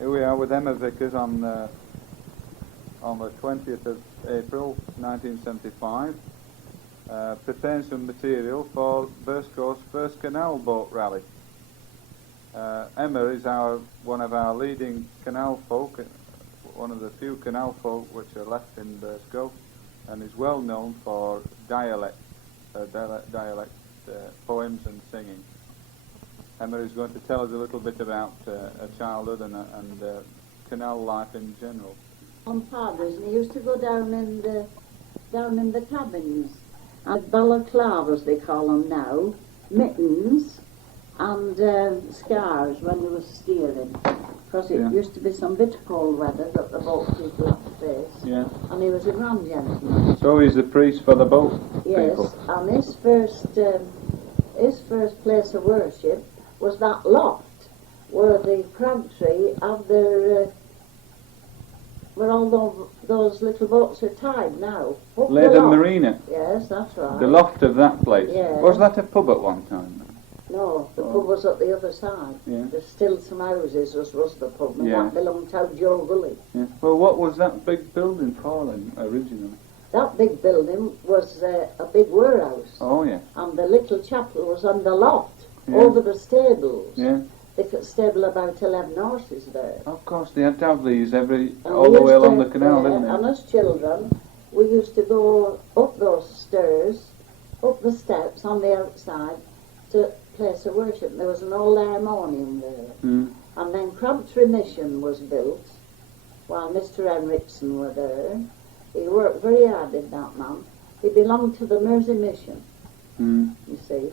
Here we are with Emma Vickers on the 20th of April 1975, preparing some material for Burscough's first canal boat rally. Emma is one of our leading canal folk, one of the few canal folk which are left in Burscough, and is well known for dialect poems and singing. Emma is going to tell us a little bit about her childhood and canal life in general. On fathers, and he used to go down in the cabins, and balaclavas they call them now, mittens, and scarves when they were steering, because it used to be some bit cold weather that the boat people had to face. Yeah. And he was a grand gentleman. So he's the priest for the boat people. Yes, and his first place of worship was that loft where the Crabtree have their where all those little boats are tied now. Leyden Marina. Yes, that's right. The loft of that place. Yeah. Was that a pub at one time? No, the pub was at the other side. Yeah. There's still some houses, as was the pub, and that belonged to Joe Gully. Yeah. Well, what was that big building for then, originally? That big building was a big warehouse. Oh, yeah. And the little chapel was on the loft, Yeah. over the stables. Yeah. They could stable about 11 horses there. Of course, they had to have these all we the way used along to- the canal, didn't And they? as children, we used to go up those stairs, up the steps on the outside, to place of worship. There was an old harmonium there. Mm. And then Crabtree Mission was built while Mr. Henriksen were there. He worked very hard, did that man. He belonged to the Mersey Mission, Mm. you see.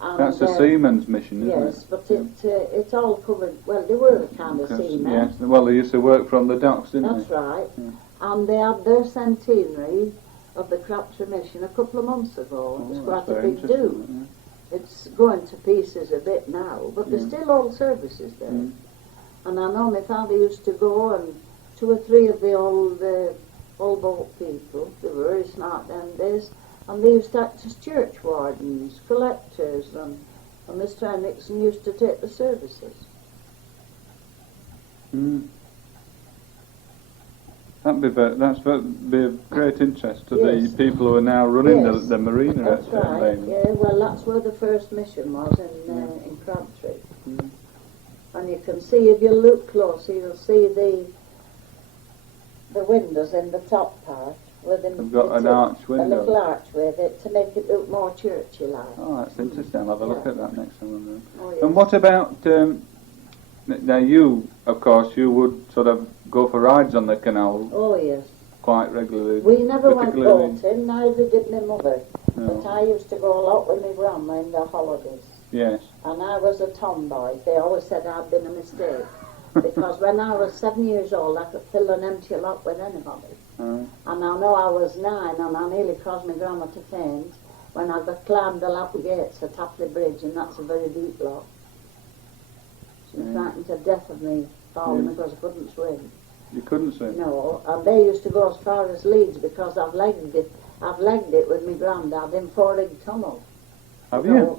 And, That's the seaman's mission, isn't yes, it? but it all covered, well, they were kind of seamen. Yes, well, they used to work from the docks, didn't That's they? right. Yeah. And they had their centenary of the Crabtree Mission a couple of months ago. It was quite a big do. It's going to pieces a bit now, but there's still old services there. Mm. And I know my father used to go, and 2 or 3 of the old boat people, they were very smart then days, and they used to act as church wardens, collectors, and Mr. Henriksen used to take the services. Mm. That's be of great interest to the people who are now running the marina. That's at right. Leyden. Yeah, well, that's where the first mission was in Crabtree. Mm. And you can see, if you look closer, you'll see the windows in the top part. They've got an arch window. A little archway to make it look more churchy-like. Oh, that's interesting. I'll have a look at that next time I'm there. Oh, yes. And what about, now you, of course, you would sort of go for rides on the canal Oh, yes. quite regularly. We never went particularly- boating, neither did my mother. No. But I used to go a lot with my grandma in the holidays. Yes. And I was a tomboy. They always said I'd been a mistake. Because when I was 7 years old, I could fill an empty lot with anybody. And I know I was 9, and I nearly caused my grandma to faint when I got climbed the lap gates at Tapley Bridge, and that's a very deep lot. She was frightened to death of me falling because I couldn't swim. You couldn't swim? No, and they used to go as far as Leeds because I've legged it with my granddad in 4-leg tunnel. Have you?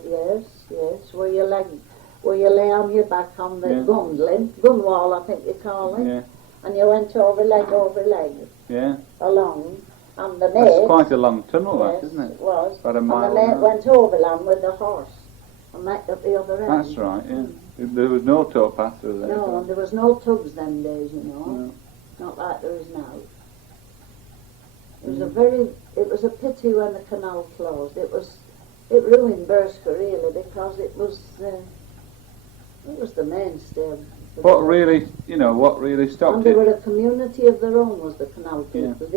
Yes, where you lay on your back on the gun wall, I think you call it. Yeah. And you went over leg Yeah. along, and the mate... That's quite a long tunnel, yes, that, isn't it? It was. About a mile and the mate and a half. went overland with the horse, and met at the other end. That's right, yeah. There was no towpath through there. No, and there was no tugs them days, you know. No. Not like there is now. It was a pity when the canal closed. It ruined Burscough really, because it was the mainstay of the What town. really stopped And they it? were a community of their own, was the canal people.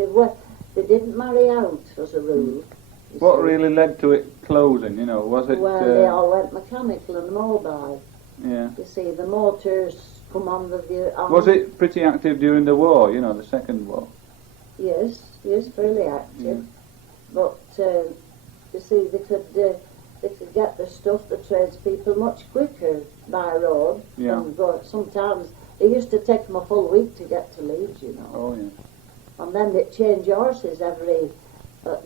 They didn't marry out as a rule. you What see. really led to it closing, was it? Well, they all went mechanical and mobile. Yeah. You see, the motors come on the... Was it pretty active during the war, the Second War? Yes, fairly active. But, you see, they could get the stuff, the tradespeople, much quicker by road. Yeah. Than sometimes, they used to take them a full week to get to Leeds, Oh, yeah. And then they'd change horses at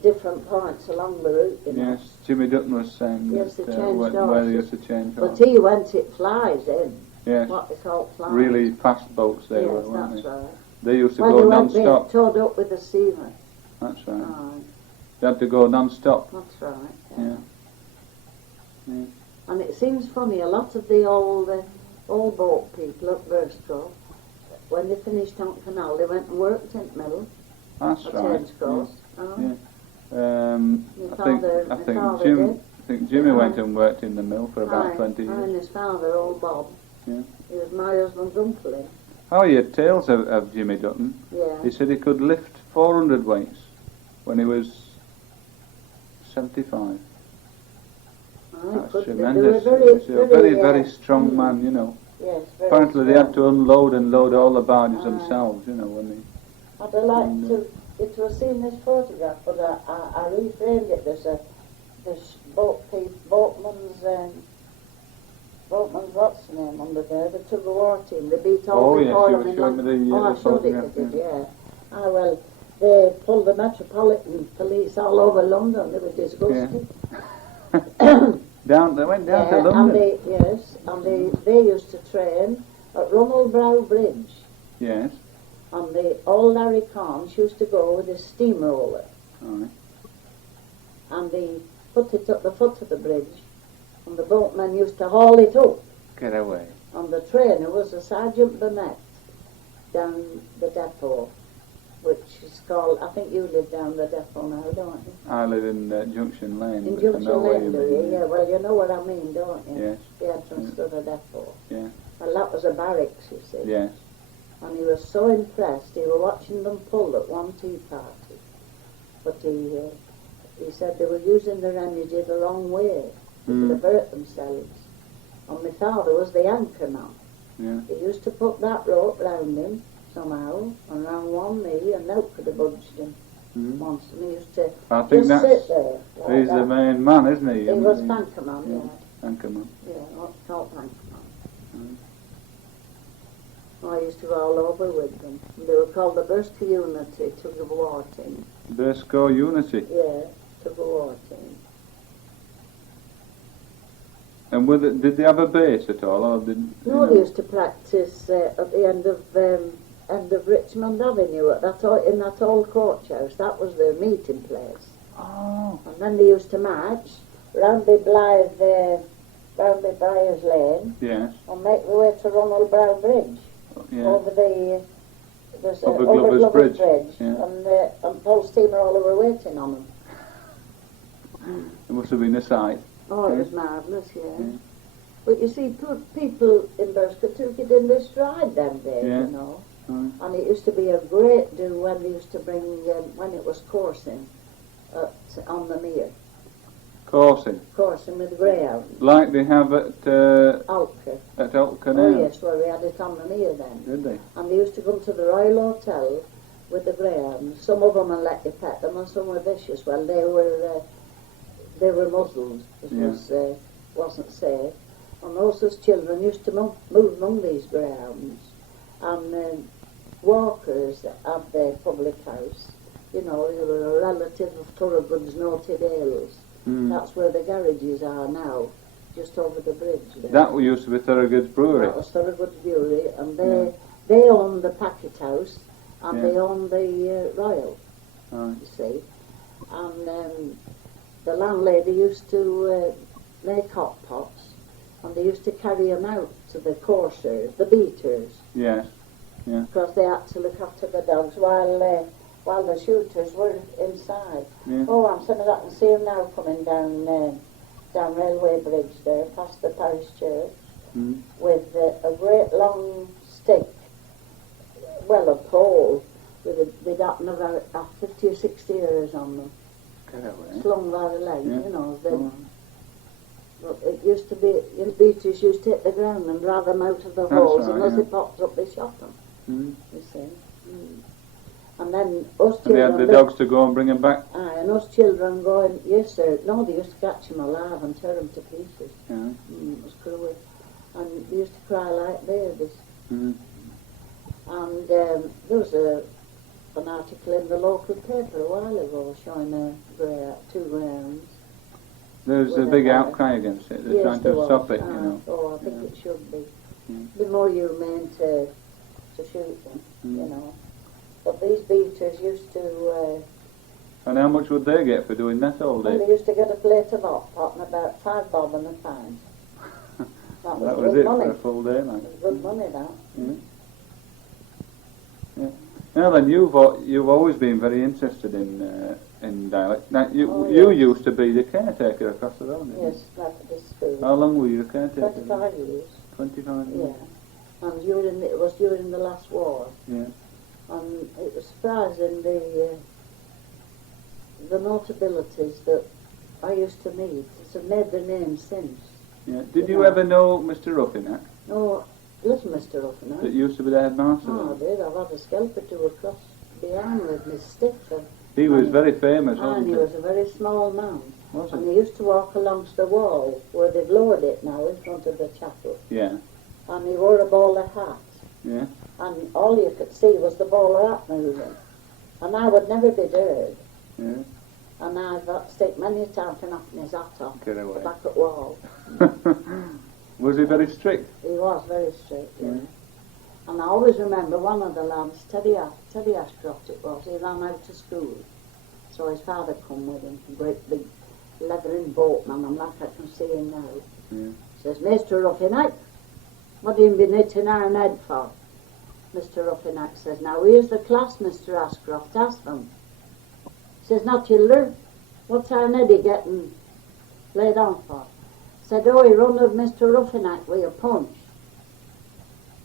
different points along the route, Yes, Jimmy Dutton was saying Yes, they that, changed where they horses. used to change But horses. he went, it flies in. Yes. What they call flies. Really fast boats they were, Yes, weren't that's they? right. They used to Well, go they went non-stop. towed up with the seamer. That's right. Aye, They had to go non-stop. that's right. Yeah. Yeah. And it seems funny, a lot of the old boat people at Burscough, when they finished on Canal, they went and worked in the mill That's at right. Change Cross. Yeah. My father Jim. did. I think Jimmy Aye. went and worked in the mill for about Aye, 20 aye, years. and his father, old Bob. Yeah. He was my husband's uncle. Oh, he had tales of Jimmy Dutton. Yeah. He said he could lift 400 weights when he was 75. That's tremendous. They were He was a very strong man, you know. Yes, very Apparently they had to unload and load all the barges Aye. themselves, you know, when they... I'd like to have seen this photograph, but I reframed it. There's boatman's what's the name under there, the tug of war team. They beat all Oh, the yes, oil you were in showing me the I showed it, photograph, they did, yeah. Ah, well, they pulled the Metropolitan Police all over London. They were disgusted. They went down to London. And they used to train at Runnelbrow Bridge. Yes. And the old Larry Corns used to go with a steamroller. Right. And they put it at the foot of the bridge, and the boatmen used to haul it up. Get away. And the trainer was a Sergeant Burnett down the depot, which is called, I think you live down the depot now, don't you? I live in Junction Lane. In but I Junction know where Lane, do mean, you? Yeah, well, you know what I mean, don't you? Yes. The entrance to the depot. Yeah. Well, that was a barracks, you see. Yes. And he was so impressed, he was watching them pull at one tea party. But he said they were using their energy the wrong way. They could have hurt themselves. And my father was the anchor man. Yeah. He used to put that rope round him somehow, and round one knee, and out could have budged him once. And he used to I think just sit there. Like he's that. the main man, isn't he? He was anchor man, yeah. Anchor man. Yeah, what's called anchor man. I used to go all over with them. They were called the Burscough Unity tug of war team. Burscough Unity. Yeah, tug of war team. And did they have a base at all, or did? No, they used to practice at the end of Richmond Avenue in that old courthouse. That was their meeting place. Oh. And then they used to march round the Briars Lane. Yes. And make their way to Runnelbrow Bridge. Yeah. Over Over Glover's Bridge. Bridge. Yeah. And Paul Steamroller were waiting on them. It must have been a sight. Oh, it was marvellous, yeah. But you see, people in Burscough took it in their stride them days, you know. And it used to be a great do when they used to bring, when it was coursing on the mere. Coursing? Coursing with greyhounds. Like they have at... Alka. At Canal? Oh yes, well we had it on the mere then. Did they? And they used to come to the Royal Hotel with the greyhounds. Some of them would let you pet them and some were vicious. Well, they were muzzled, which wasn't safe. And those children used to move among these greyhounds. And walkers at the public house, you know, they were a relative of Thorogood's Noted Ales. That's where the garages are now, just over the bridge there. That used to be Thorogood's Brewery. That was Thorogood's Brewery, and they owned the packet house, and they owned the Royal, you see. And the landlady used to make hot pots, and they used to carry them out to the coursers, the beaters. Yes, yeah. Because they had to look after the dogs while the shooters were inside. Yeah. Oh, I'm saying I can see them now coming down Railway Bridge there, past the parish church, with a great long stick, well, a pole, they'd gotten about 50 or 60 ears on them, slung by the leg, you know. But it used to be, the beaters used to hit the ground and drag them out of the holes, and as they popped up, they shot them, you see. And then us children... And they had the dogs to go and bring them back? Aye, and us children going, yes sir, no, they used to catch them alive and tear them to pieces. Yeah. It was cruel. And they used to cry like babies. And there was an article in the local paper a while ago showing two greyhounds. There's a big outcry against it. They're trying to stop it, you know. Oh, I think it should be. Be more humane to shoot them, you know. But these beaters used to... and how much would they get for doing that all day? well, they used to get a plate of hot pot and about 5 bob and a pound. That was, That was good it money. for a full day, man. It was good money, that. Yeah. Yeah. Now then, you've always been very interested in dialect. Now you used to be the caretaker across the road, didn't you? Yes, back at the school. How long were you a caretaker? 25 years. 25 years. Yeah. And it was during the last war. Yeah. And it was surprising the notabilities that I used to meet. It's made their name since. Yeah. Did you ever know Mr. Ruffinack? No, listen, Mr. Ruffinack. That used to be the headmaster? Oh, I did. I've had a scalp or two across behind with my stick. He was very famous, wasn't And he? he was a very small man. Was And he? he used to walk alongst the wall where they've lowered it now in front of the chapel. Yeah. And he wore a bowler hat. Yeah. And all you could see was the bowler hat moving. And I would never be dared. Yeah. And I've got stick many a time for knocking his hat off Get the away. back at wall. Was he very strict? He was very strict, yeah. Mm. And I always remember one of the lads, Teddy Ashcroft it was, he ran out to school. So his father come with him, a great big leathering boatman, I'm like I can see him now. Yeah. Says, Mr. Ruffinack, what have you been hitting our head for? Mr. Ruffinack says, now here's the class, Mr. Ashcroft, ask them. Says, not childer, what's our Neddy getting laid on for? Said, oh, he run of Mr. Ruffinack with a punch.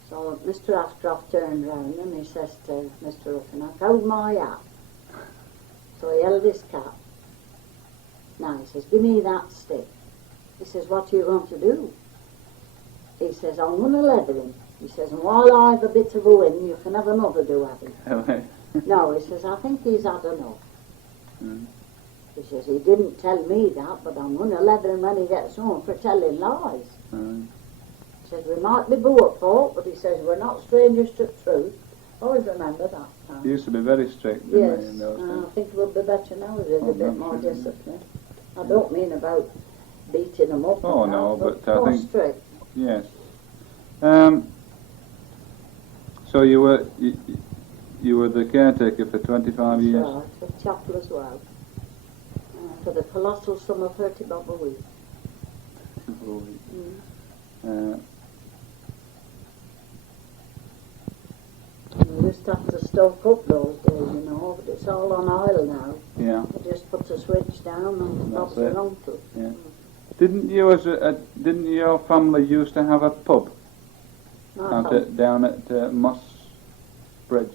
So Mr. Ashcroft turned round and he says to Mr. Ruffinack, hold my hat. So he held his cap. Now he says, give me that stick. He says, what are you going to do? He says, I'm going to leather him. He says, and while I have a bit of a win, you can have another do at him. No, he says, I think he's had enough. Mm. He says, he didn't tell me that, but I'm going to leather him when he gets home for telling lies. Mm. He says, we might be bought for, but he says, we're not strangers to truth. Always remember that time. He used to be very strict, didn't Yes, he, in those I days? think it would be better now if there's a bit I'm more sure. discipline. I don't mean about beating them up. Oh, and no, that, but I more think- strict. Yes. So you were the caretaker for 25 years? Right, for chapel as well. For the colossal sum of 30 bob a week. Uh, We used to have to stoke up those days, you know, but it's all on oil now. yeah. You just put the switch down and That's stops the it. uncle. Yeah. Didn't your family used to have a pub down at Moss Bridge?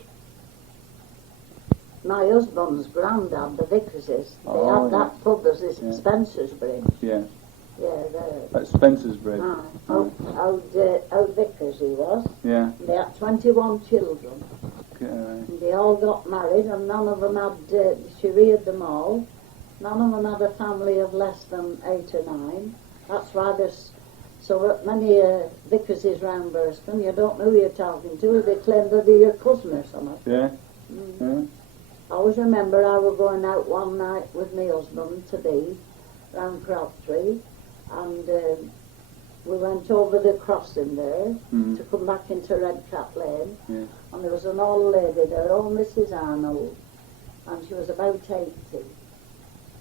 My husband's granddad, the Vickerses, they Oh, had that yes. pub as this Yeah. Spencer's Bridge. Yes. Yeah, there. At Spencer's Bridge. Old Vickers he was. Yeah. They had 21 children. And they all got married and none of them had, she reared them all. None of them had a family of less than 8 or 9. That's why there's so many Vickerses round Burscough. You don't know who you're talking to. They claim that they're your cousin or something. Yeah. Mm. Yeah. I always remember I was going out one night with my husband to be round Croptree, and we went over the crossing there Mm. to come back into Red Cap Lane, Yeah. and there was an old lady there, old Mrs. Arnold, and she was about 80,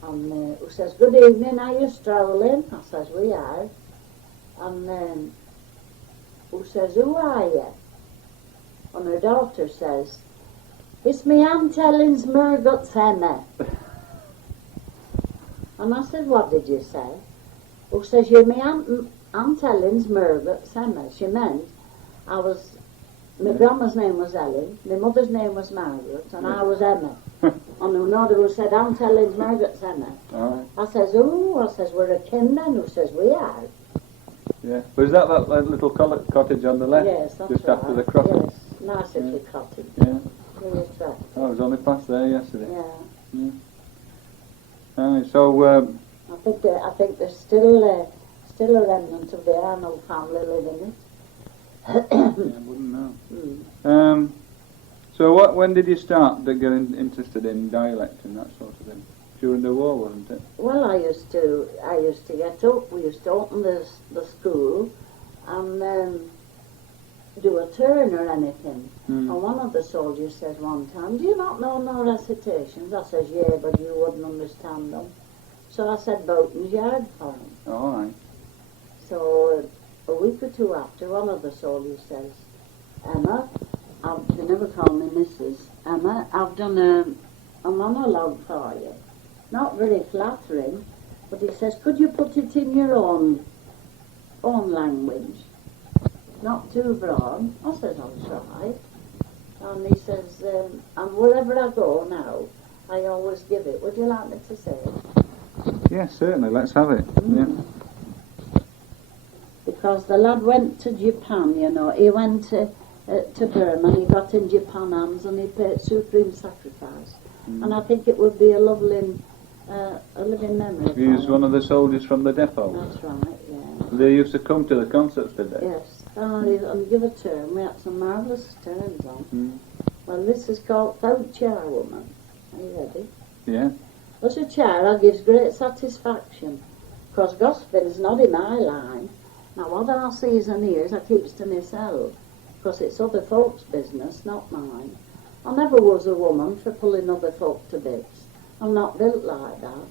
and who says, good evening, are you strolling? I says, we are. And who says, who are you? And her daughter says, it's me Aunt Ellen's Murgot's Emma. And I said, what did you say? Who says, you're me Aunt Ellen's Murgot's Emma. She meant my grandma's name was Ellen, my mother's name was Margaret, and I was Emma. And another who said, Aunt Ellen's Margaret's Emma. All right. I says, oh, I says, we're a kin then. Who says, we are. Yeah. Was that little cottage on the left? Yes, that's Just right. after the crossing? Yes, nice little cottage. Yeah. Really attractive. I was only past there yesterday. Yeah. So, I think there's still a remnant of the Arnold family living in it. I wouldn't know. Mm. So when did you start to get interested in dialect and that sort of thing? During the war, wasn't it? Well, I used to get up. We used to open the school, and do a turn or anything. Mm. And one of the soldiers says one time, "Do you not know no recitations?" I says, "Yeah, but you wouldn't understand them." So I said Boughton's Yard for him. All right. So a week or two after, one of the soldiers says, "Emma," they never call me Mrs. "Emma, I've done a monologue for you. Not very flattering, but he says, could you put it in your own language? Not too broad." I said, "I'll try." And he says, "And wherever I go now, I always give it. Would you like me to say it?" Yes, certainly. Let's have it. Yeah. Because the lad went to Japan, you know. He went to Burma, and he got in Japan hands, and he paid supreme sacrifice. And I think it would be a lovely, a living memory. He was one of the soldiers from the depot. That's right, yeah. They used to come to the concerts, did they? Yes. And give a turn. We had some marvellous turns on. Mm. Well, this is called Third Chairwoman. Are you ready? Yeah. As a chair, I gives great satisfaction, because gossiping's not in my line. Now, what I sees and hears, I keeps to myself, because it's other folks' business, not mine. I never was a woman for pulling other folk to bits. I'm not built like that.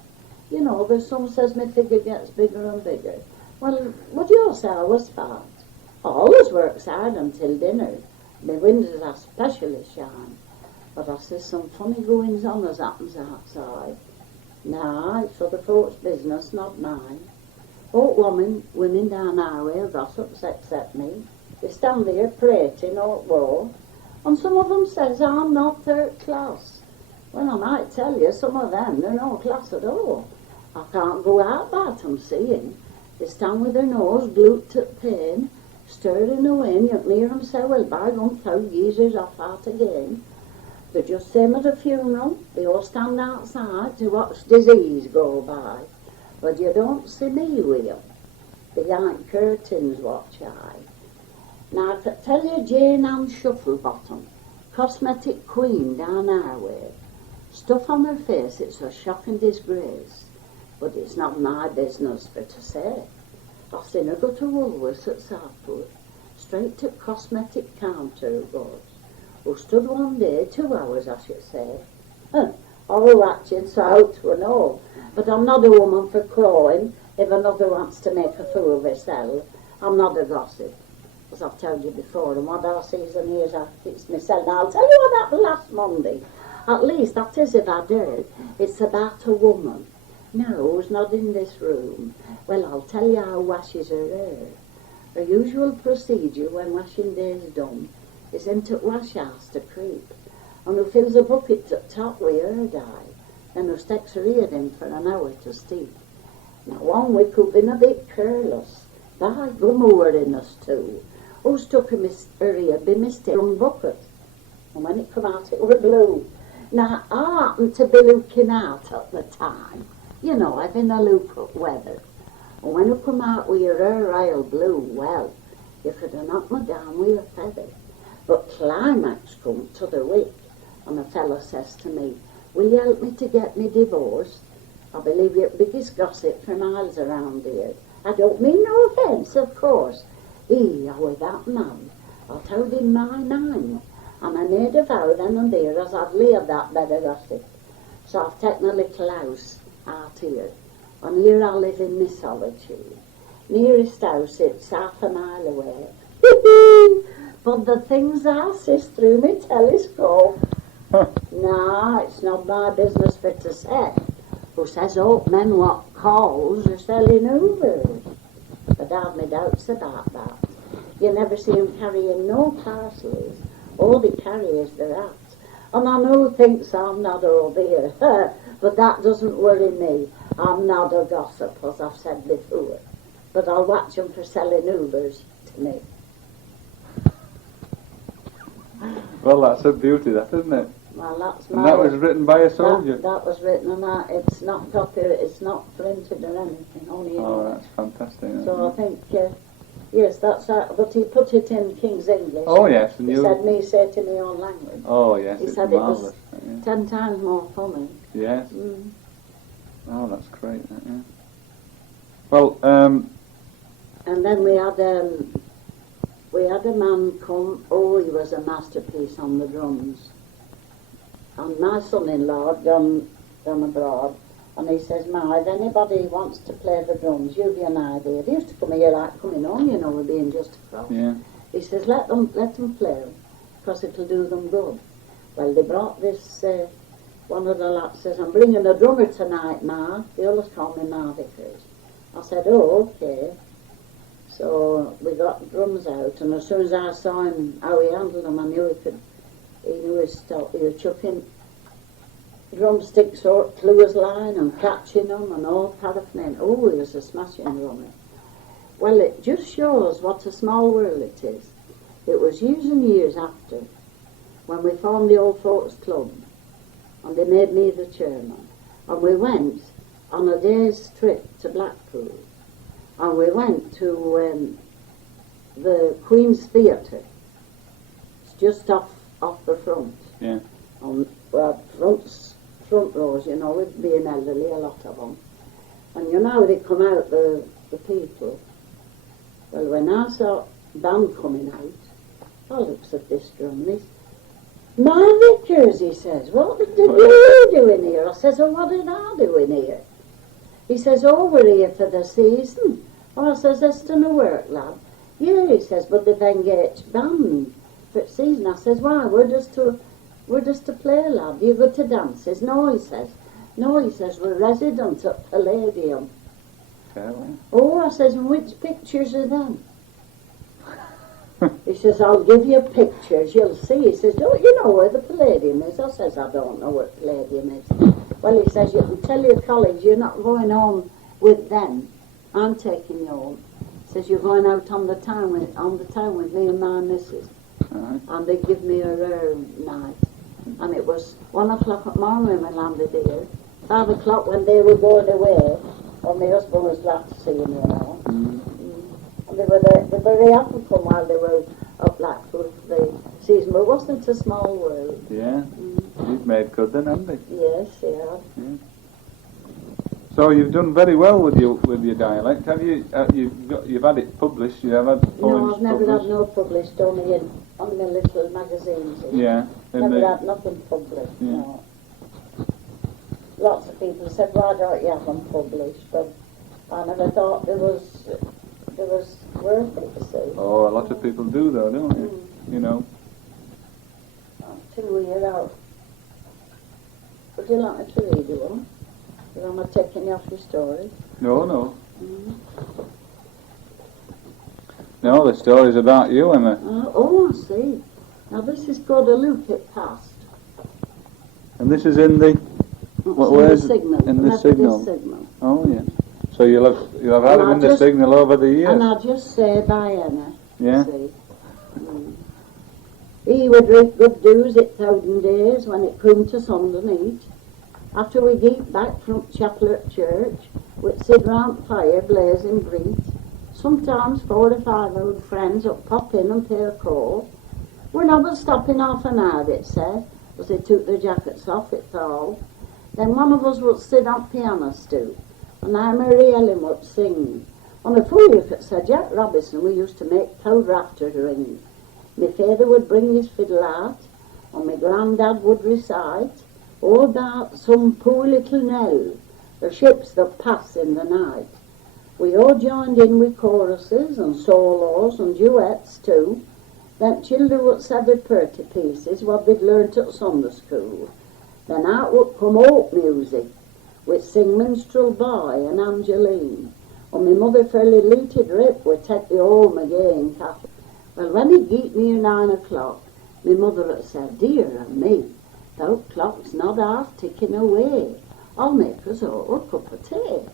You know, there's some says my figure gets bigger and bigger. Well, would you say I was fat? I always works hard until dinner. My windows are especially shine. But I see some funny goings on as happens outside. Nah, it's other folks' business, not mine. All women down our way gossips except me. They stand there prating all war. And some of them says I'm not third class. Well, I might tell you, some of them, they're no class at all. I can't go out by them seeing. They stand with their nose glued to pain, stirring away, and you can hear them say, "Well, by gum, thou geezers off out again." They're just same at a funeral. They all stand outside to watch disease go by. But you don't see me with 'em. Behind curtains watch I. Now, I could tell you Jane Ann Shufflebottom, cosmetic queen down our way. Stuff on her face, it's a shocking disgrace. But it's not my business for to say. I've seen her go to Woolworths at Southwood, straight to cosmetic counter who goes, who stood one day 2 hours, I should say. All watching, so out to know. But I'm not a woman for crowing if another wants to make a fool of herself. I'm not a gossip, as I've told you before, and what I sees and hears, I keeps myself. Now, I'll tell you what happened last Monday. At least, that is if I did. It's about a woman. No, who's not in this room. Well, I'll tell you how washes her hair. Her usual procedure when washing day's done is into wash house to creep, and who fills a bucket to top with her dye, and who sticks her ear in for an hour to steep. Now, one week who've been a bit careless, by gum who were in us too, who stuck her ear by mistake from bucket, and when it come out it were blue. Now, I happened to be looking out at the time, you know, having a look at weather, and when it come out with your hair rail blue, well, you could have knocked me down with a feather. But climax come to the week, and a fellow says to me, "Will you help me to get me divorced? I believe you're the biggest gossip for miles around here. I don't mean no offence, of course." I was that man. I told him my mind, and I made a vow then and there as I'd leave that bed of gossip. So I've taken a little house out here, and here I live in my solitude. Nearest house, it's half a mile away. But the things I sees through my telescope, nah, it's not my business for to say. Who says old men what calls are selling Ubers? But I've my doubts about that. You never see 'em carrying no parcels. All they carry is their hats. And I know thinks I'm not over here, but that doesn't worry me. I'm not a gossip, as I've said before. But I'll watch 'em for selling Ubers to me. Well, that's a beauty, that, isn't it? Well, that's And that was written by a soldier. That was written, and it's not copyrighted, it's not printed or anything. Only Oh, that's fantastic. so I think, yes, that's that. But he put it in King's English. Oh, yes. And He you... said, "Me say to me own language." Oh, yes, He it's said it marvellous. was Yeah. 10 times more funny. Yes. Mm. Oh, that's great, that, yeah. Well, And then we had we had a man come, oh, he was a masterpiece on the drums. And my son-in-law had gone abroad, and he says, Ma, if anybody wants to play the drums, you've an idea. They used to come here like coming home, you know, with being just across. Yeah. He says, let them play, because it'll do them good. Well, they brought this, one of the lads says, I'm bringing a drummer tonight, Ma. They always call me Ma Vickers. I said, oh, okay. So we got drums out, and as soon as I saw him, how he handled them, I knew he knew his stuff. He was chucking drumsticks or clothesline and catching them and all paraphernalia. Oh, he was a smashing drummer. Well, it just shows what a small world it is. It was years and years after, when we formed the Old Folks Club, and they made me the chairman, and we went on a day's trip to Blackpool, and we went to the Queen's Theatre. It's just off the front. Yeah. On front rows, you know, with being elderly, a lot of them. And you know, they come out, the people. Well, when I saw band coming out, I looks at this drum, and my Vickers, he says, what did you do in here? I says, oh, what did I do in here? He says, oh, we're here for the season. Oh, I says, that's to no work, lad. Yeah, he says, but they've engaged band for the season. I says, why, we're just to play, lad. Do you go to dances? No, he says. No, he says, we're residents at Palladium. Fairly. Oh, I says, and which pictures are them? He says, I'll give you pictures, you'll see. He says, don't you know where the Palladium is? I says, I don't know where Palladium is. Well, he says, you can tell your colleagues you're not going home with them. I'm taking you home. He says, you're going out on the town with me and my missus. Right. And they give me a rare night. And it was 1 o'clock at morning when we landed here. 5 o'clock when they were going away. Well, my husband was glad to see me, you know. And they were very often come while they were up Blackpool for the season, but it wasn't a small world. Yeah. You've made good then, haven't you? Yes, yeah. Yeah. So you've done very well with your dialect. Have you? You've had it published. You have had poems No, I've never published? had no published, only in on the little magazines. Yeah. Never had nothing published. Yeah. No. Lots of people said, why don't you have them published? But I never thought there was worth it, you see. Oh, a lot of people do though, don't you? You know. Till we are out. Would you like me to read you one? Or am I taking you off your story? No, no. No, the story's about you, Emma. Oh, I see. Now this is called A Look It Past. And this is in the... Where's the Signal? In the Signal. Signal. Oh, yes. So you'll have had them in the Signal over the years. And I'll just say by Emma. Yeah. See. He would reap good dues at 1,000 days when it come to Sunday night. After we get back from chapel at church, we'd sit round fire blazing bright. Sometimes 4 or 5 old friends would pop in and pay a call. We're not stopping half an hour, they'd say, as they took their jackets off, it's all. Then one of us would sit on piano stool, and I, Mary Ellen, would sing. On the fool you could say, Jack Robinson, we used to make cold rafters ring. My father would bring his fiddle out, and my granddad would recite all about some poor little Nell, the ships that pass in the night. We all joined in with choruses and solos and duets too. Then children would say their pretty pieces, what they'd learnt at Sunday school. Then out would come old music, with Sing Minstrel Boy and Angeline. And my mother fairly leeted rip would take the home again, Catherine. Well, when it get near 9 o'clock, my mother would say, dear me, the clock's not half ticking away. I'll make us all a cup of tea.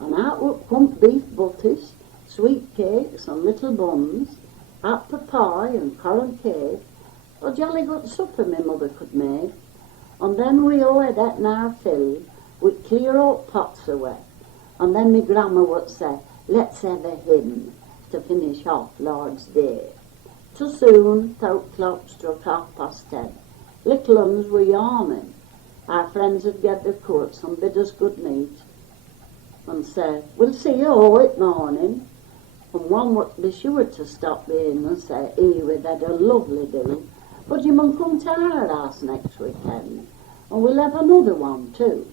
And out would come beef butties, sweet cakes and little buns, apple pie and currant cake, a jolly good supper my mother could make. And then we all had that in our fill, we'd clear out pots away. And then my grandma would say, let's have a hymn to finish off Lord's Day. Too soon, the clock struck 10:30. Little uns were yawning. Our friends had got their coats and bid us good night, and said, we'll see you all at morning. And one would be sure to stop in and say, we've had a lovely do, but you mun come to our house next weekend, and we'll have another one too.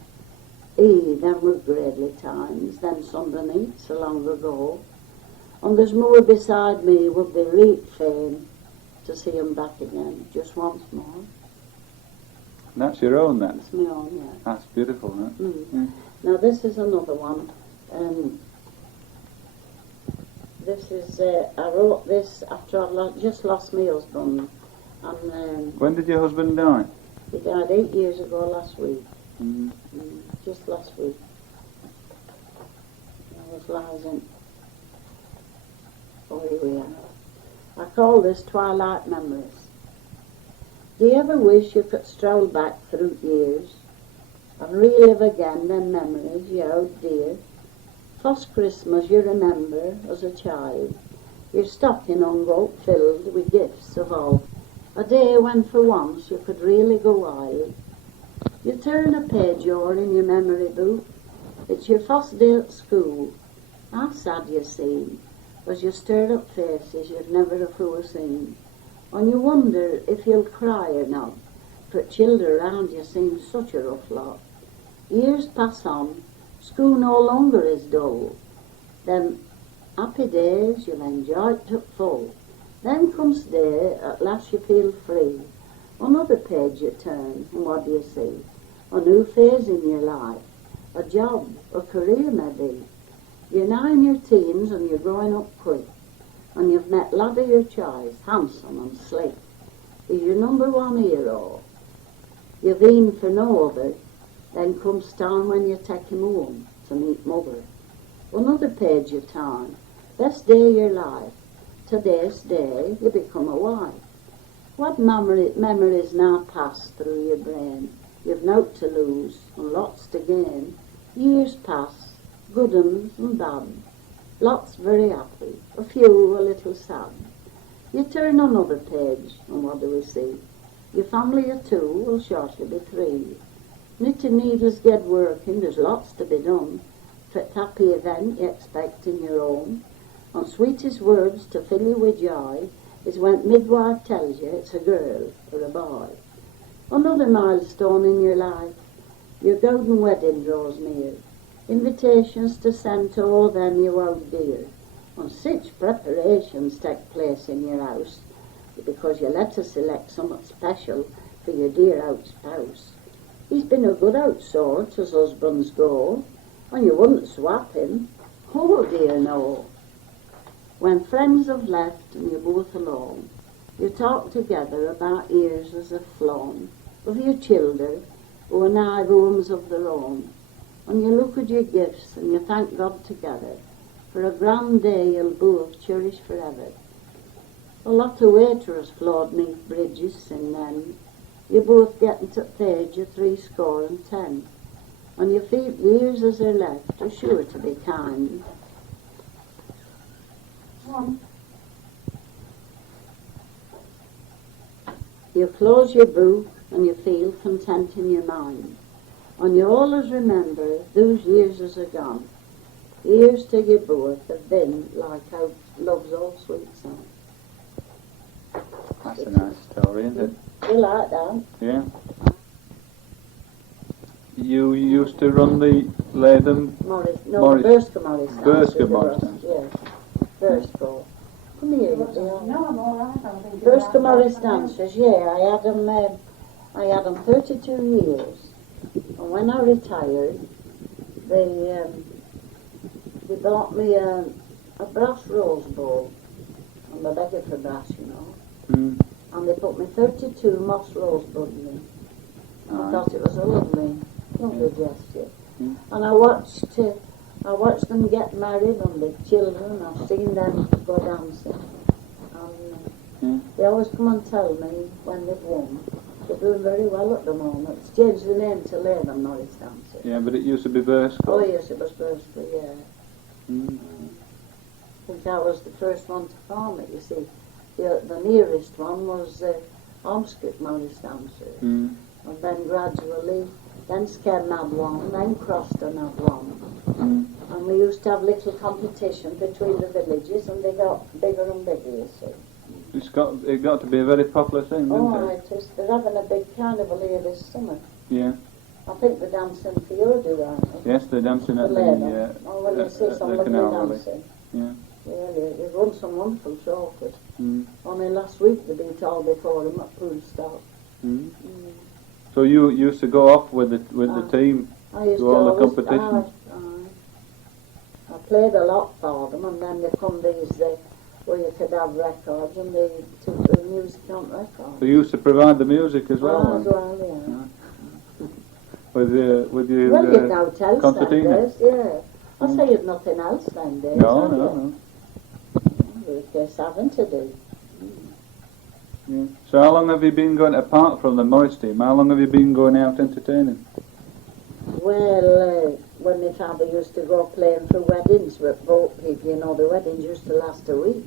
Them were gradely times, them Sunday nights so long ago. And there's more beside me would be reet fain to see 'em back again, just once more. That's your own, then? It's my own, yeah. That's beautiful, huh? Mm. Now this is another one. This is, I wrote this after I just lost my husband. And when did your husband die? he died 8 years ago last week. Mm. Just last week. I was lying. Oh, here we are. I call this Twilight Memories. Do you ever wish you could stroll back through years and relive again them memories, you old dear? First Christmas you remember as a child, your stocking unrolled filled with gifts of all. A day when for once you could really go wild. You turn a page over in your memory book. It's your first day at school. How sad you seem, as you stir up faces you've never afore seen. And you wonder if you'll cry or not, for children around you seem such a rough lot. Years pass on, school no longer is dull. Them happy days you'll enjoy it to full. Then comes day, at last you feel free. Another page you turn, and what do you see? A new phase in your life, a job, a career maybe. You're now in your teens and you're growing up quick, and you've met lad of your choice, handsome and slick. He's your number one hero. You've been for no other. Then comes time when you take him home to meet mother. Another page you turn, best day of your life. Today's day you become a wife. What memories now pass through your brain? You've naught to lose and lots to gain. Years pass, good uns and bad. Lots very happy, a few a little sad. You turn another page, and what do we see? Your family of two will shortly be three. Knitting needles get working, there's lots to be done. For happy event you expect in your own. And sweetest words to fill you with joy is when midwife tells you it's a girl or a boy. Another milestone in your life, your golden wedding draws near. Invitations to send to all them you hold dear. And such preparations take place in your house, because you let us select something special for your dear out spouse. He's been a good out sort as husbands go, and you wouldn't swap him. Oh dear no. When friends have left and you're both alone, you talk together about years as have flown, of your children who are now rooms of their own, and you look at your gifts and you thank God together for a grand day you'll both cherish forever. A lot of water has flowed 'neath bridges since then. You're both getting to page of 70, and you feel years as are left are sure to be kind. You close your book and you feel content in your mind, and you always remember those years as are gone. Years to you both have been like how love's all sweet song. That's a nice story, isn't it? You like that? Yeah. You used to run the Latham... Burscough Morris. Burscough Morris. Yes. Burscough. Come here, you dear. No, I'm all right. Burscough Morris dancers, yeah. I had them 32 years. And when I retired, they bought me a brass rose bowl. And I beg it for brass, you know. Mm. And they put me 32 moss rosebuds in. I thought it was a lovely gesture. Mm. And I watched them get married and the children. I've seen them go dancing. And they always come and tell me when they've won. They're doing very well at the moment. It's changed the name to Latham Morris Dancers. Yeah, but it used to be Burscough. Oh yes, it was Burscough, yeah. Mm. I think I was the first one to form it, you see. The nearest one was Burscough Morris Dancers. Mm. And then gradually, then Skem had one, then Croston had one. And we used to have little competition between the villages, and they got bigger and bigger, you see. It got to be a very popular thing, didn't Oh, it? it is. They're having a big carnival here this summer. Yeah. I think they're dancing for you, do, aren't they? Yes, they're dancing at the Oh, well, you see some lovely Canal Rally. dancing. Yeah. Yeah, they've won some wonderful trophies. Mm. Only last week they beat all before them at Burscough. So you used to go off with the team I used to to all the always, competitions? I played a lot for them, and then there come these where you could have records, and they took the music on records. So you used to provide the music as well? As well, yeah. With your Well, you'd now tell concertina? nowadays, yeah. I say you've nothing else nowadays, No, have no, you? no. We're just having to do. Yeah. So how long have you been going, apart from the Morris team, how long have you been going out entertaining? Well, when my father used to go playing for weddings with boat people, you know, the weddings used to last a week.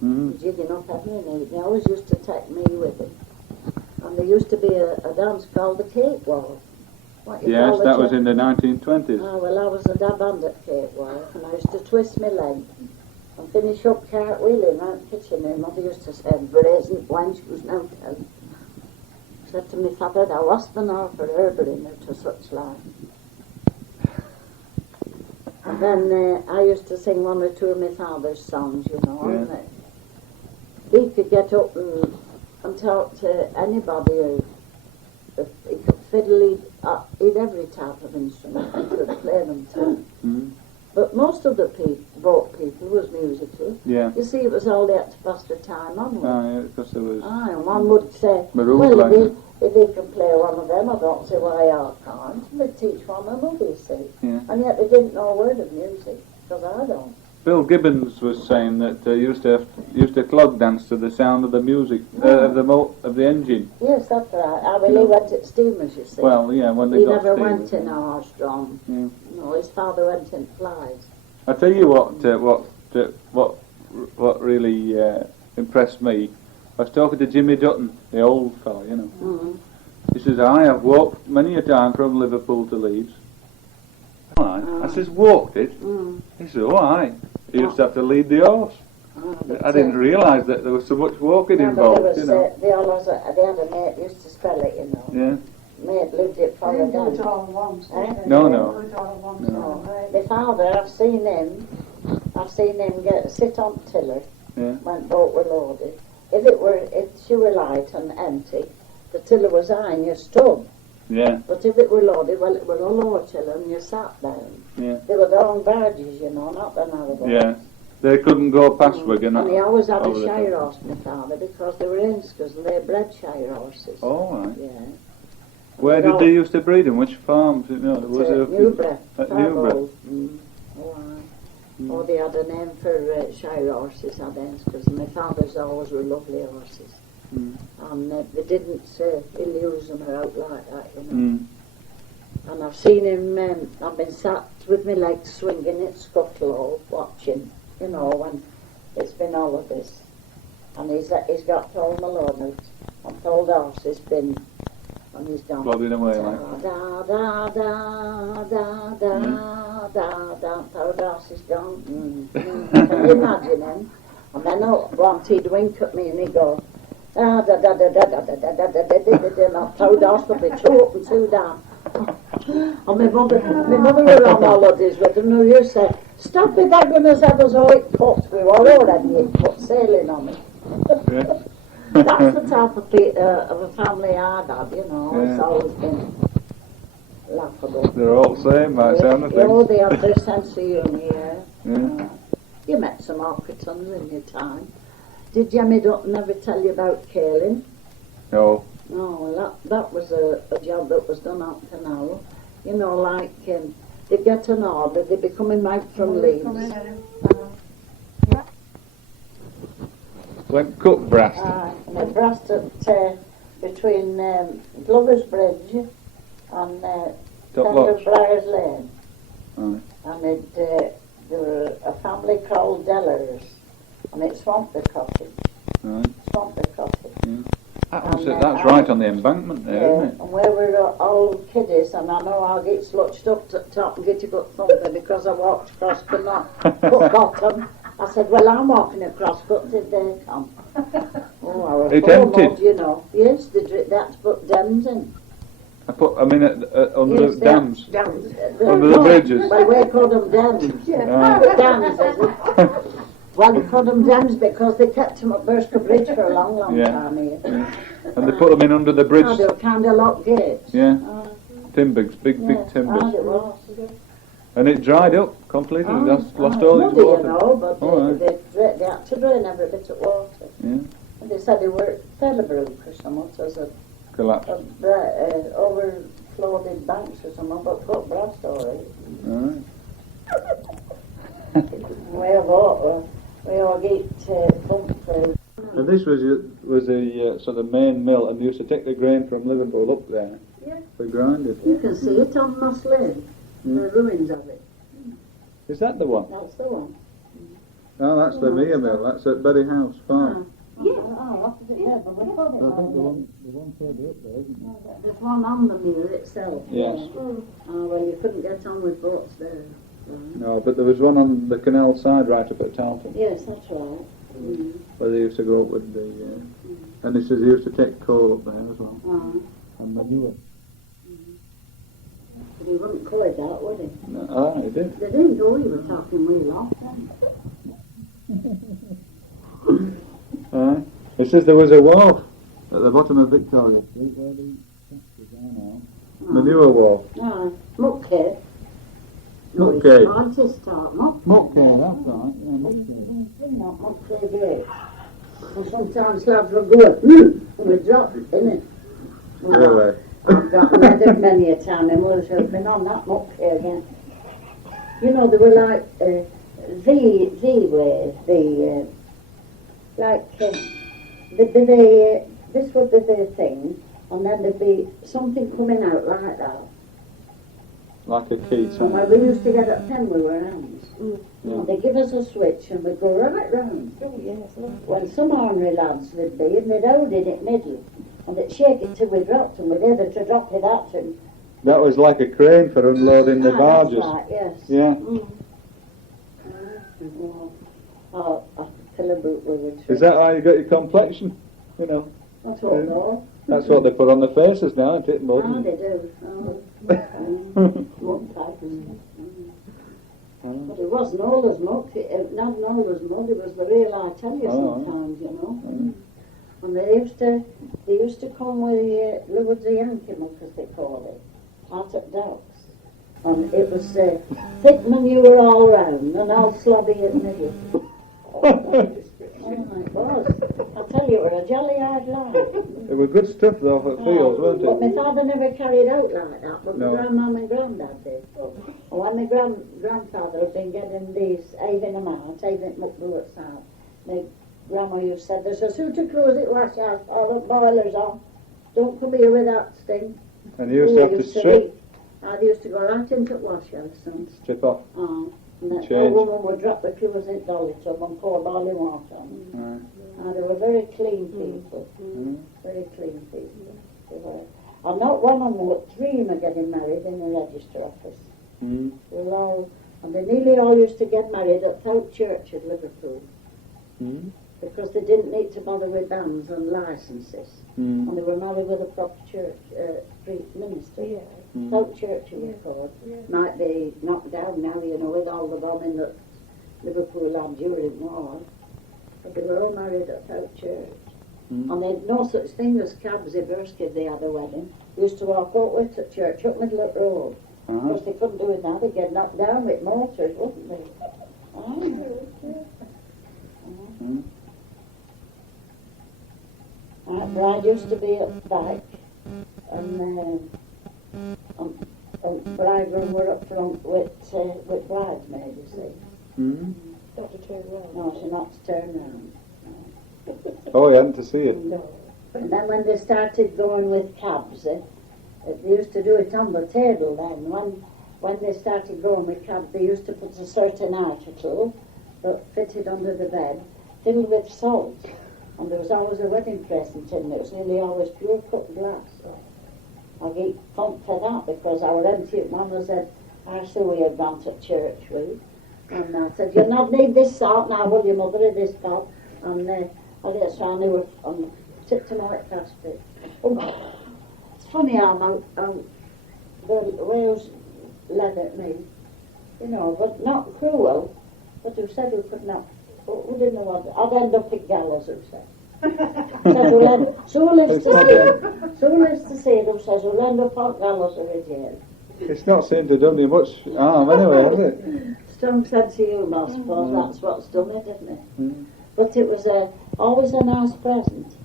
Jigging up every night. They always used to take me with him. And there used to be a dance called the cakewalk. Yes, that was in the 1920s. Oh, well, I was a dab hand at cakewalk, and I used to twist my leg and finish up cartwheeling round the kitchen. My mother used to say, brazen wench was no tell. Said to my father, thou wast the north for her bring her to such life. And then I used to sing one or two of my father's songs, you know, and he could get up and talk to anybody, or he could fiddle, he'd every type of instrument, he could play them too. But most of the boat people was musical. Yeah. You see, it was all they had to pass their time on with. Yeah, because there was... And one would say, Maroon well, like if he can play one of them, I don't see why I can't. They'd teach one another, you see. Yeah. And yet they didn't know a word of music, because I don't. Bill Gibbons was saying that used to clog dance to the sound of the music of the engine. Yes, that's right. Well, he went at steamers, you see. Well, yeah, when they he got never steamers. went in a horse-drawn. Yeah. No, his father went in flies. I tell you what really impressed me. I was talking to Jimmy Dutton, the old fellow, you know. He says, I have walked many a time from Liverpool to Leeds. I says, walked it? He said, oh, aye. He used to have to lead the horse. I didn't realise that there was so much walking involved, you know. They had a mate used to spell it, you know. Yeah. Mate lived it for a do it all once. No. Do it all once. No. My father, I've seen him sit on tiller when boat were loaded. If she were light and empty, the tiller was high and you stood. Yeah. But if it were loaded, well, it were a lower tiller and you sat down. Yeah. They were their own barges, you know, not the narrow boats. Yeah. They couldn't go past Wigan. And he always had a shire horse, my father, because they were Inskers and they bred shire horses. Oh, right. Yeah. Where did they used to breed them? Which farms? You know, was it Newbury. At Newbury. Oh, they had a name for shire horses, had Inskers, and my father's always were lovely horses. And they didn't ill-use them out like that, you know. And I've seen him, I've been sat with my legs swinging at Scuttle watching, you know, when it's been all of this. And he's got all my load and told horses been, and he's gone. Plodding away like da da da da da da da. Told horse is gone. Can you imagine him? And then once he'd wink at me and he'd go, da da da da da da da da da da da da da. And I told horse would be too up and too down. And my mother were on holidays with him, and you said, stop it, that goodness heavens, all it cut. We were already put sailing on it. That's the type of a family I'd had, you know. It's always been laughable. They're all the same, by sound of things. Oh, they have their sense of humour, yeah. You met some Orcatons in your time. Did Jemmy Dutton ever tell you about Caelan? No. No, well, that was a job that was done at Canal. You know, like, they get an order, they be coming back from Leeds. Went cook brass. And they brassed it between Glover's Bridge and Briar's Lane. And there were a family called Dellers, and it swamped the cottage. Swamped the cottage. That's right on the embankment there, isn't it? And where we're all kiddies, and I know I'll get slutched up to the top and get a good thumping because I walked across the bottom. I said, well, I'm walking across, but did they come? Oh, I was It emptied? you know. Yes, that's put dams in. Under the dams. Dams. Under the bridges. Well, we call them dams. Dams, is it? Well, they called them dams because they kept them at Burscough Bridge for a long, long time here. Yeah. And they put them in under the bridge. Oh, they were kind of lock gates. Yeah. Timbers, big timbers. Oh, it was. And it dried up completely. Lost all its muddy, water. you know, but they had to drain every bit of water. Yeah. And they said they were Fellabrook or something, so it was Collapsed. overflowed banks or something, but got brass story. Right. We all get pumped through. And this was the sort of main mill, and they used to take the grain from Liverpool up there. Yeah. To grind it. You can see it on Moss Lane, the ruins of it. Is that the one? That's the one. Oh, that's the Mia mill. That's at Berry House Farm. Yeah. Opposite there, but we call it I think the one further up there, isn't it? There's one on the mere itself. Yes. Oh, well, you couldn't get on with boats there. No, but there was one on the canal side right up at Towpaths. Yes, that's right. Where they used to go up with the... and he says they used to take coal up there as well. And manure. But he wouldn't call it that, would he? No, he did. They didn't go, he was talking way off then. It says there was a wharf at the bottom of Victoria Street where the factories are now. Manure wharf. Muck cave. Muck cave. Muck cave, that's right. Muck cave. Not muck cave gate. And sometimes lads would go, and we'd drop it in it. Really? I've got weathered many a time, and we'll have been on that muck cave again. You know, they were like this would be the thing, and then there'd be something coming out like that. Like a key And to when we used to get at 10, we were hands. They give us a switch, and we'd go right round. Oh, yes. When some ornery lads would be, and they'd hold in it middle, and they'd shake it till we dropped, and we'd either to drop it at and... That was like a crane for unloading the barges. That's right, yes. Yeah. Is that how you got your complexion? You know. That's what no. That's what they put on the faces now, isn't it, mud? They do. But it wasn't all as much, not all as mud, it was the real, I tell you sometimes, you know. And they used to come with Lewis the Yankee muck, as they call it, out at docks. And it was thick manure all round and all slobby in the middle. It was. I tell you, it was a jolly hard life. They were good stuff though for fields, weren't But they? my father never carried out like that, but No. my grandmum and granddad did. And when my grandfather had been getting these aving them out, aving muck bullets out, my grandma used to say, there's a suit of clothes at wash house, all the boilers on. Don't come here with that stink. And you used to have to strip. I used to go right into the wash house and Strip off. and that Change. old woman would drop the clothes in the dolly tub and pour boiling water on them. They were very clean people. Very clean people. They were. And not one of them, but three of them are getting married in the register office. And they nearly all used to get married at Thought Church at Liverpool. Because they didn't need to bother with bands and licenses. And they were married with a proper church, minister. Thought Church it was called. Might be knocked down now, you know, with all the bombing that Liverpool had during the war. But they were all married at Thought Church. And they had no such thing as cabs in Burscough. They had a wedding. They used to walk out with the church up middle of the road. Because they couldn't do it now. They'd get knocked down with motors, wouldn't they? That bride used to be up back, and bridegroom were up front with bridesmaids, you see. Not to turn round. No, so not to turn round. Oh, you hadn't to see it. No. And then when they started going with cabs, they used to do it on the table then. When they started going with cabs, they used to put a certain article that fitted under the bed, filled with salt. and there was always a wedding present in it. It was nearly always pure cut glass. I get thumped for that because I was empty. Mama said, I saw we had gone to church with. And I said, you not need this salt now, will you, mother, of this pot? And I get so I knew on tip to my past it. Oh, it's funny how the whales led at me, you know, but not cruel, but who said we could not, we didn't know what, I'd end up at gallows, who said. So lives to say it, who says we'll end up at gallows or in jail. It's not seemed to done you much harm anyway, has it? Strong sense of humour, I suppose, that's what's done it, isn't it? But it was always a nice present.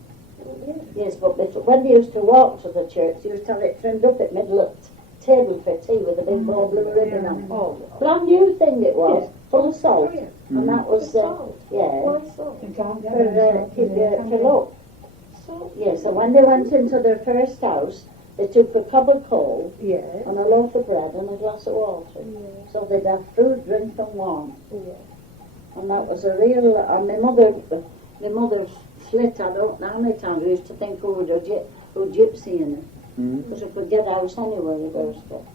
Yes, but when they used to walk to the church, they used to have it trimmed up at middle of table for tea with a big ball blue ribbon on. Oh, brand new thing it was, full of salt. And that was, for fill up. Yes, and when they went into their first house, they took a cob of coal and a loaf of bread and a glass of water. So they'd have food, drink and warm. And that was a real, and my mother slit, I don't know how many times we used to think we were gypsy in it. Because we could get house anywhere in Burscough.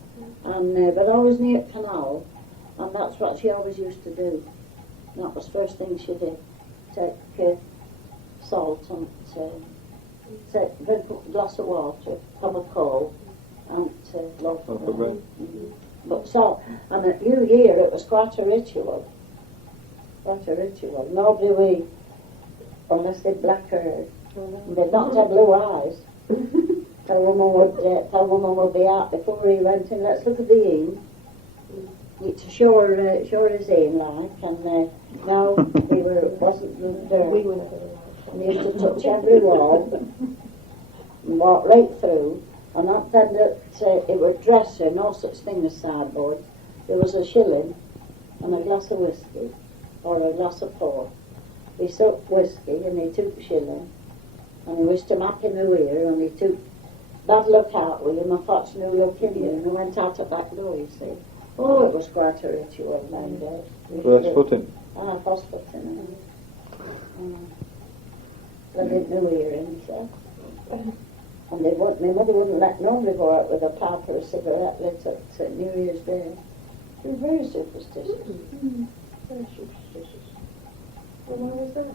And, but always near Canal, and that's what she always used to do. And that was the first thing she did. Take salt and drink a glass of water, cup of coal, and loaf of bread. But salt, and at New Year it was quite a ritual. Nobody unless they'd black hair, they'd not have blue eyes. The woman would be out before he went in. Let's look at the Eve. To show her his aim like, and now wasn't there. And he used to touch every wall and walk right through. And not then that it was dresser, no such thing as sideboard. There was a shilling and a glass of whiskey or a glass of port. He sucked whiskey and he took shilling, and he wished him happy new year, and he took bad look out with him, I thought new look in you, and he went out the back door, you see. Oh, it was quite a ritual then, First footing. Ah, first footing. They did New Year in, so. And my mother wouldn't let nobody go out with a pipe or a cigarette lit at New Year's Day. They were very superstitious. Very superstitious. And why was that?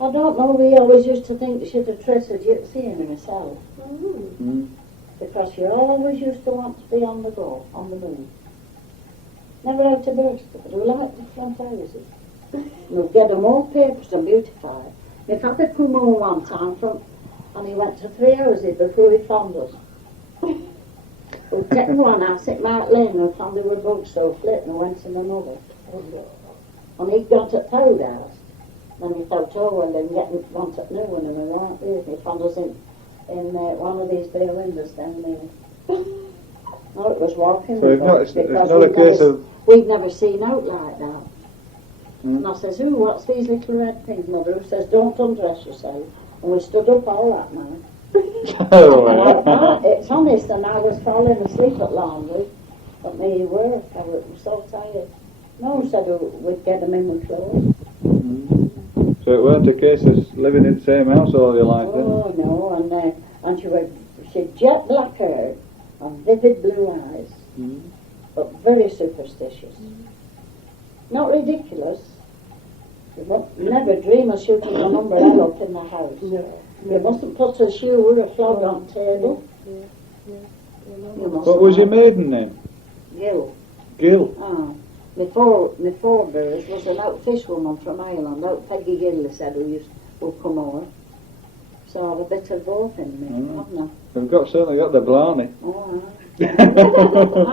I don't know, we always used to think she'd a trace of gypsy in herself. Because she always used to want to be on the go, on the move. Never out of Burscough, but we liked the front houses. We'd get them all papers and beautified. My father came home one time and he went to 3 houses before he found us. We'd taken one house at Mount Lane and found there were bugs so flit and went in another. And he got at Towpaths. Then he thought, oh well, then want at new one and we weren't there. He found us in one of these bay windows down there. No, it was walking. So it's not a case of... We'd never seen out like that. And I says, ooh, what's these little red things, Mother? Who says, don't undress yourself. And we stood up all that night. It's honest, and I was falling asleep at laundry at my work. I was so tired. No, said we'd get them in with clothes. So it weren't a case of living in the same house all your life, then? Oh, no, and she had jet black hair and vivid blue eyes, but very superstitious. Not ridiculous. You won't never dream of shooting an umbrella up in the house. No. You mustn't put a shoe or a flog on the table. What was your maiden name? Gill. Gill? Ah. My forebears was an out fishwoman from Ireland, out Peggy Gill, they said, who come over. So I've a bit of both in me, haven't I? They've certainly got the blarney. Oh,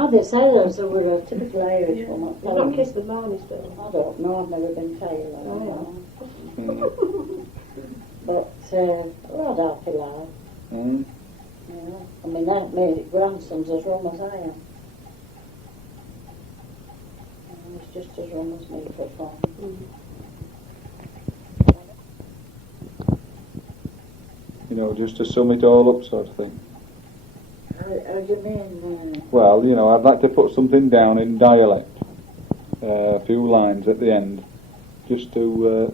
they say they were a typical Irish woman. You've not kissed the Marnie still? I don't know, I've never been told. But, well, I'd happy life. Yeah. I mean, my grandson's as rum as I am. He's just as rum as me for fun. You know, just to sum it all up, sort of thing. How do you mean? Well, you know, I'd like to put something down in dialect, a few lines at the end, just to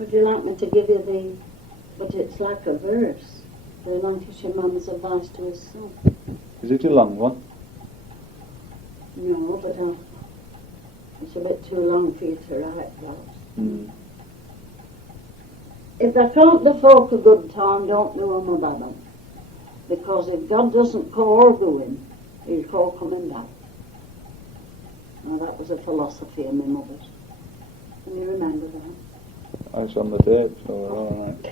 Would you like me to give you the, but it's like a verse, the Lancashire man's advice to his son? Is it a long one? No, but it's a bit too long for you to write that. Mm. If they can't the folk a good time, don't do 'em about them. Because if God doesn't call going, he'll call coming back. Now that was a philosophy of my mother's. Can you remember that? It's on the tape, so we're all right.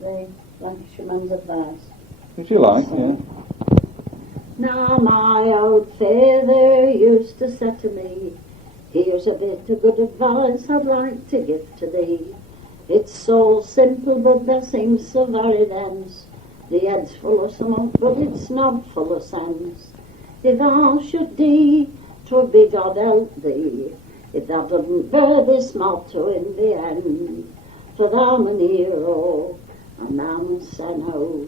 The Lancashire man's advice. If you like, yeah. Now my old father used to say to me, here's a bit of good advice I'd like to give to thee. It's so simple but there seems so very dense. The head's full of smoke but it's not full of sense. If thou should die, 'twould be God help thee, if thou didn't bear this motto in the end. For thou an hero, and thou mun send out,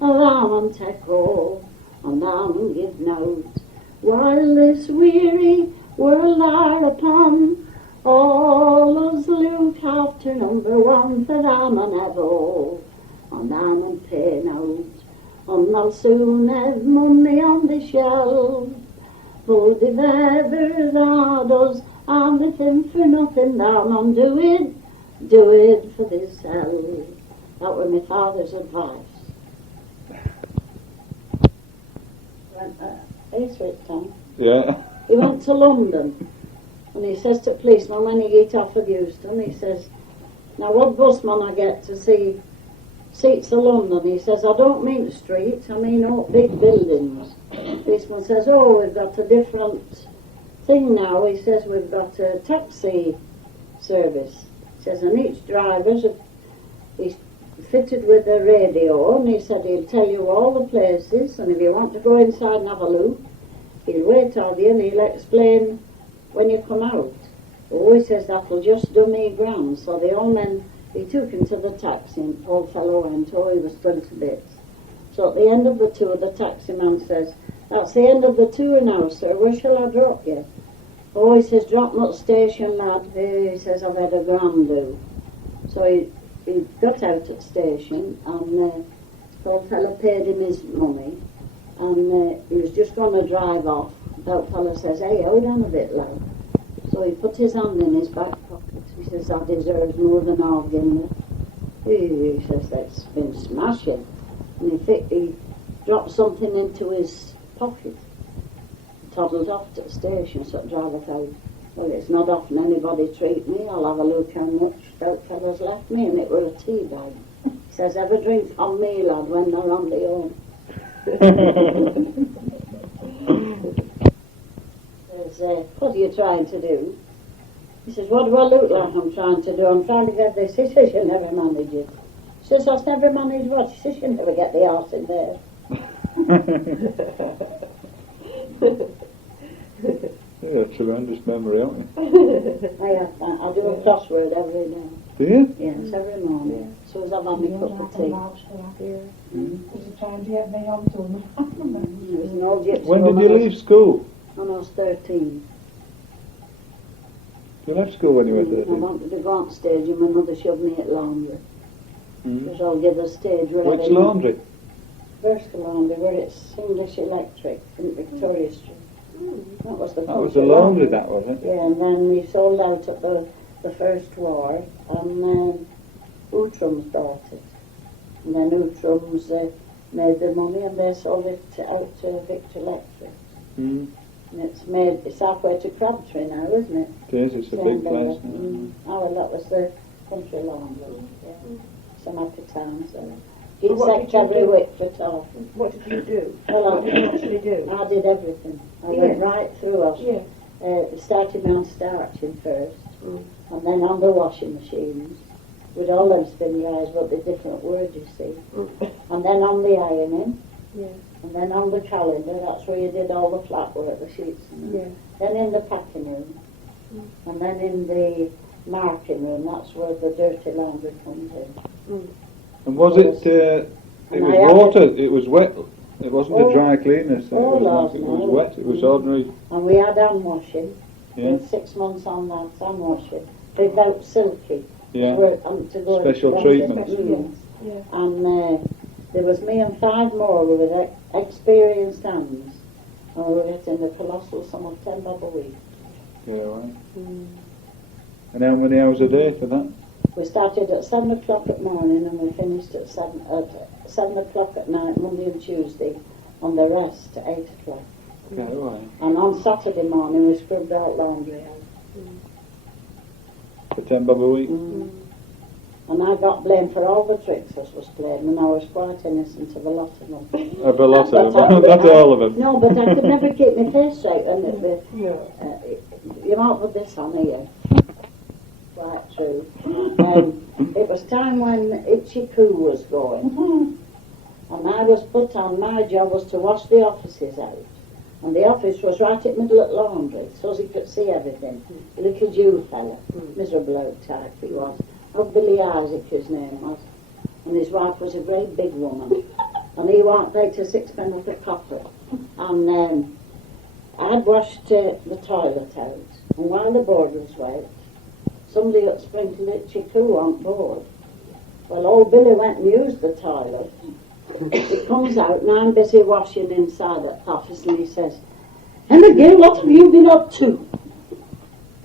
and thou mun take all, and thou mun give note. While this weary world are upon, all us look after number one, for thou mun have all, and thou mun pay note, and thou soon have money on the shelf. But if ever thou does anything for nothing, thou mun do it for thyself. That was my father's advice. He's switched on. Yeah. He went to London, and he says to the policeman when he get off of Euston, he says, now what busman I get to see seats of London? He says, I don't mean streets, I mean all big buildings. The policeman says, oh, we've got a different thing now. He says, we've got a taxi service. He says, and each driver's he's fitted with a radio, and he said he'll tell you all the places, and if you want to go inside and have a look, he'll wait on you and he'll explain when you come out. Oh, he says that'll just do me grand. So the old man, he took him to the taxi, and the old fellow went, oh, he was thrilled to bits. So at the end of the tour, the taxi man says, that's the end of the tour now, sir, where shall I drop you? Oh, he says, drop me at the station, lad. He says, I've had a grand do. So he got out at the station, and the old fellow paid him his money, and he was just going to drive off. The old fellow says, hey, hold on a bit, lad. So he put his hand in his back pocket. He says, I deserve more than I've given you. He says, that's been smashing. And he dropped something into his pocket. Toddled off to the station, so the driver thought, well, it's not often anybody treat me. I'll have a look how much the old fellow's left me, and it were a tea bag. He says, ever drink from me, lad, when they're on the own. Says, what are you trying to do? He says, what do I look like I'm trying to do? I'm trying to get this. He says, you never manage it. He says, I've never managed what? He says, you never get the arse in there. Yeah, tremendous memory, haven't you? I have that. I do a crossword every day. Do you? Yes, every morning. As soon as I've had my cup of tea. Was he trying to get me on to him? He was an old gypsy When did woman. you leave school? When I was 13. You left school when you were I 13? wanted to go on stage, and my mother shoved me at laundry. Because I'll give the stage ready. Which laundry? Burscough laundry, where it's English Electric in Victoria Street. That was the That was the laundry, that was it? Yeah, and then we sold out at the First War, and then Outrams bought it. And then Outrams made the money, and they sold it out to Victor Electric. Mm. And it's halfway to Crabtree now, isn't it? It is, it's a big place now. Oh, well, that was the country laundry. Yeah. Some happy times. Well, what Except did you every do? week for talk. What did you do? Well, What did you actually do? I did everything. I went Yeah. right through us. Yeah. Started me on starching first, and then on the washing machines, with all them spin guys, but the different words, you see. And then on the ironing, Yeah. and then on the calendar, that's where you did all the flat work, the sheets. And Yeah. Then in the packing room, and then in the marking room, that's where the dirty laundry comes in. And was it, it And was I had water, it was wet, it wasn't a dry cleaners, Oh, it was Lord, wet, it was no. ordinary. And we had hand washing, Yeah. With 6 months on that hand washing. They've out silky. Yeah. To go Special to treatment. Yeah. And there was me and 5 more who were experienced hands. And we were getting the colossal sum of £10 a week. Yeah, right. And how many hours a day for that? We started at 7 o'clock at morning and we finished at 7 o'clock at night, Monday and Tuesday, and the rest at 8 o'clock. Yeah, right. And on Saturday morning we scrubbed out laundry out. For £10 a week? And I got blamed for all the tricks as was played, and I was quite innocent of a lot of them. Of a lot of them, not all of them. No, but I could never keep my face straight, and you might put this on here. Quite true. It was time when Itchy Coo was going, and I was put on, my job was to wash the offices out. And the office was right at middle at laundry, so as he could see everything. Little Jew fella, miserable old type he was. Oh, Billy Isaac his name was. And his wife was a great big woman. And he won't pay to 6p of the copper. And I'd washed the toilet out. And while the board was wet, somebody had sprinkled Itchy Coo on board. Well, old Billy went and used the toilet. He comes out and I'm busy washing inside the office, and he says, "Emma Gill, what have you been up to?"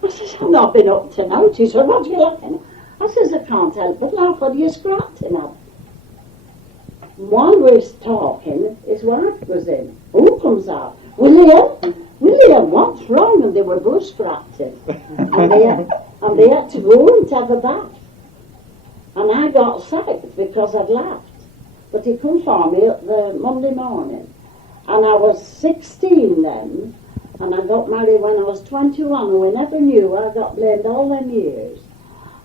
I says, "I've not been up to now." He said, "What are you laughing at?" I says, "I can't help but laugh. What are you scratching at?" While we was talking, his wife was in. Who comes out? William, what's wrong?" And they were both scratching. and they had to go and have a bath. And I got sick because I'd laughed. But he come for me at the Monday morning. And I was 16 then, and I got married when I was 21, and we never knew. I got blamed all them years.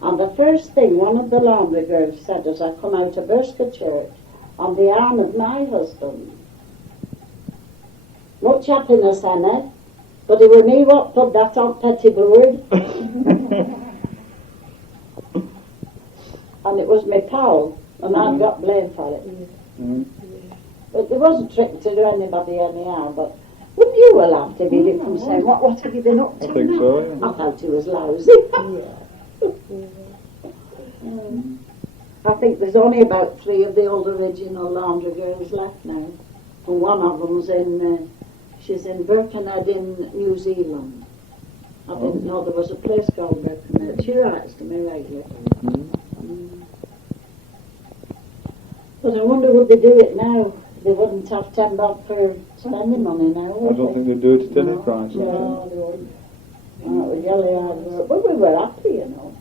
And the first thing one of the laundry girls said as I come out of Burscough church, on the arm of my husband, "Much happiness, Anna, but it was me what put that on petty bird." And it was my pal, and I got blamed for it. But there wasn't trick to do anybody anyhow, but wouldn't you have laughed if he'd come saying, what have you been up to? I think so, yeah. I felt he was lousy. I think there's only about 3 of the old original laundry girls left now. And one of them's she's in Birkenhead in New Zealand. I didn't know there was a place called Birkenhead. She writes to me regularly. But I wonder would they do it now? They wouldn't have £10 for spending money now, would I don't think they'd do it at any price. No, they wouldn't. With yellow eyes, but we were happy, you know.